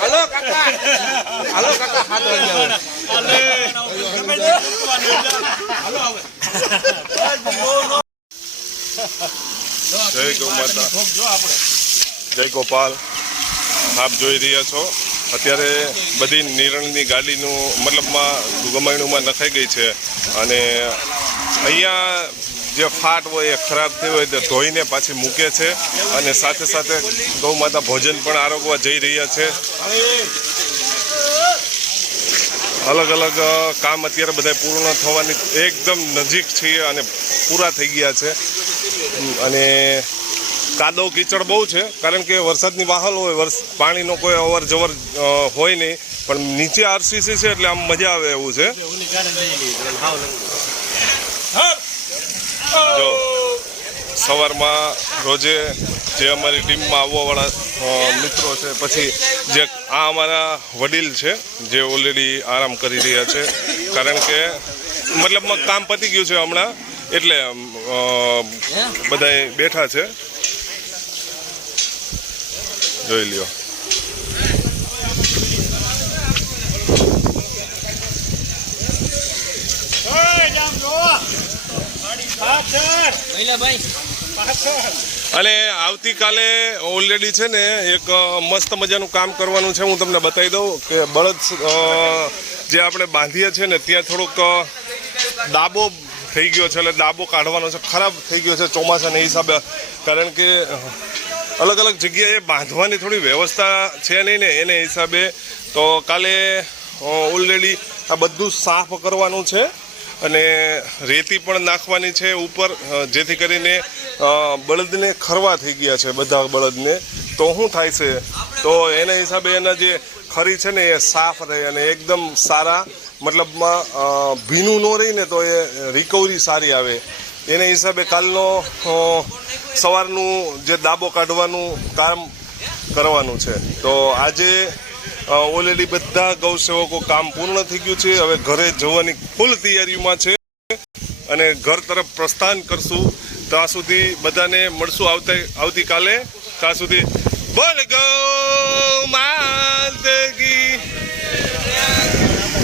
હાલો કાકા, હાલો કાકા, હાથ જય ગૌ માતા, જય ગોપાલ. આપ જોઈ રહ્યા છો અત્યારે બધી નિરણની ગાડીનું મતલબમાં ગમાયણુંમાં નખાઈ ગઈ છે અને અહીંયા જે ફાટ હોય એ ખરાબ થઈ હોય તે ધોઈને પાછી મૂકે છે અને સાથે સાથે ગૌ માતા ભોજન પણ આરોગવા જઈ રહ્યા છે. અલગ અલગ કામ અત્યારે બધા પૂર્ણ થવાની એકદમ નજીક છીએ અને પૂરા થઈ ગયા છે. અને કાદવ કીચડ બહુ છે કારણ કે વરસાદની માહોલ હોય, પાણીનો કોઈ અવર જવર હોય નહીં, પણ નીચે આરસીસી છે એટલે આમ મજા આવે એવું છે. જો સવારમાં રોજે જે અમારી ટીમમાં આવવાવાળા મિત્રો છે, પછી જે આ અમારા વડીલ છે જે ઓલરેડી આરામ કરી રહ્યા છે કારણ કે મતલબમાં કામ પતી ગયું છે હમણાં, એટલે બધા બેઠા છે. જોઈ લ્યો. અને આવતીકાલે ઓલરેડી છે ને એક મસ્ત મજાનું કામ કરવાનું છે. હું તમને બતાવી દઉં કે બળદ જે આપણે બાંધીએ છીએ ને ત્યાં થોડુંક દાબો થઈ ગયો છે, એટલે દાબો કાઢવાનો છે. ખરાબ થઈ ગયો છે ચોમાસાના હિસાબે, કારણ કે અલગ અલગ જગ્યાએ બાંધવાની થોડી વ્યવસ્થા છે નહીં ને એને હિસાબે. તો કાલે ઓલરેડી આ બધું સાફ કરવાનું છે અને રેતી પણ નાખવાની છે ઉપર, જેથી કરીને બળદને ખરવા થઈ ગયા છે બધા બળદને. તો શું થાય છે, તો એના હિસાબે એના જે ખરી છે ને એ સાફ રહે અને એકદમ સારા, મતલબમાં ભીનું ન રહીને તો એ રિકવરી સારી આવે. એના હિસાબે કાલનો સવારનું જે દાબો કાઢવાનું કામ કરવાનું છે. તો આજે ઓલરેડી બધા ગૌસેવકો કામ પૂર્ણ થઈ ગયું છે. હવે ઘરે જવાની ફૂલ તૈયારીમાં છે અને ઘર તરફ પ્રસ્થાન કરશું. ત્યાં સુધી બધાને મળશું આવતીકાલે. ત્યાં સુધી બોલ ગૌ માતા કી.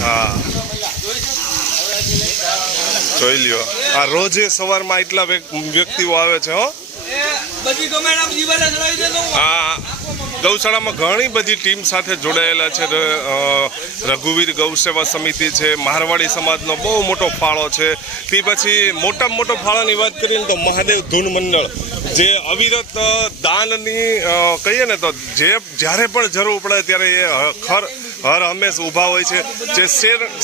હા, જોઈ લ્યો. આ રોજે સવારમાં એટલા વ્યક્તિઓ આવે છે. હા, ગૌશાળામાં ઘણી બધી ટીમ સાથે જોડાયેલા છે. રઘુવીર ગૌસેવા સમિતિ છે, મારવાડી સમાજનો બહુ મોટો ફાળો છે. તે પછી મોટામાં મોટો ફાળાની વાત કરીએ ને તો મહાદેવ ધૂન મંડળ, જે અવિરત દાનની કહીએ ને તો જે જ્યારે પણ જરૂર પડે ત્યારે એ હર હંમેશ ઊભા હોય છે. જે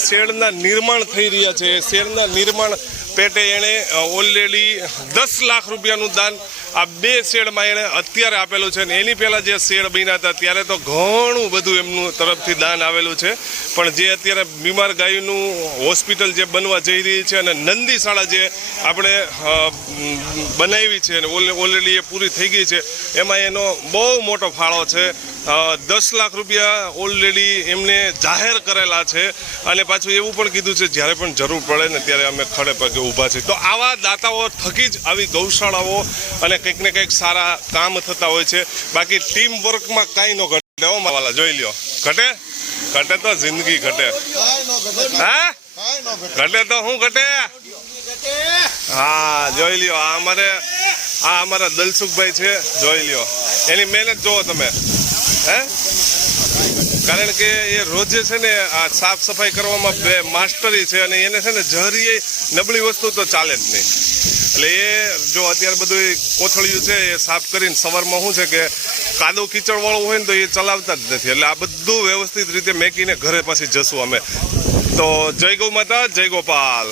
શેડના નિર્માણ થઈ રહ્યા છે, એ શેડના નિર્માણ પેટે એણે ઓલરેડી 10 લાખ રૂપિયાનું દાન આ 2 શેડમાં એણે અત્યારે આપેલું છે. ને એની પહેલાં જે શેડ બન્યા હતા ત્યારે તો ઘણું બધું એમનું તરફથી દાન આવેલું છે. પણ જે અત્યારે બીમાર ગાયનું હોસ્પિટલ જે બનવા જઈ રહી છે અને નંદીશાળા જે આપણે બનાવી છે અને ઓલરેડી એ પૂરી થઈ ગઈ છે, એમાં એનો બહુ મોટો ફાળો છે. 10 લાખ રૂપિયા ઓલરેડી એમને જાહેર કરેલા છે અને પાછું એવું પણ કીધું છે જ્યારે પણ જરૂર પડે ને ત્યારે અમે ખડે પગે ઊભા છીએ. તો આવા દાતાઓ થકી જ આવી ગૌશાળાઓ અને કંઈક ને કંઈક સારા કામ થતા હોય છે. બાકી ટીમ વર્કમાં કાંઈ ન ઘટે. હો માવાલા, જોઈ લ્યો. ઘટે ઘટે તો જિંદગી ઘટે. હા, ઘટે તો શું ઘટે? હા, જોઈ લ્યો. આ અમારા દલસુખભાઈ છે, જોઈ લ્યો. એની મહેનત જોવો તમે. હે, કારણ કે એ રોજે છે ને આ સાફ સફાઈ કરવામાં માસ્ટરી છે અને એને છે ને જહરી નબળી વસ્તુ તો ચાલે જ નહીં. એટલે એ જો અત્યારે બધું કોથળિયું છે એ સાફ કરીને સવારમાં શું છે કે કાદવ કીચડવાળું હોય ને તો એ ચલાવતા જ નથી. એટલે આ બધું વ્યવસ્થિત રીતે મેકીને ઘરે પાછી જશું અમે. તો જય ગૌ માતા, જય ગોપાલ.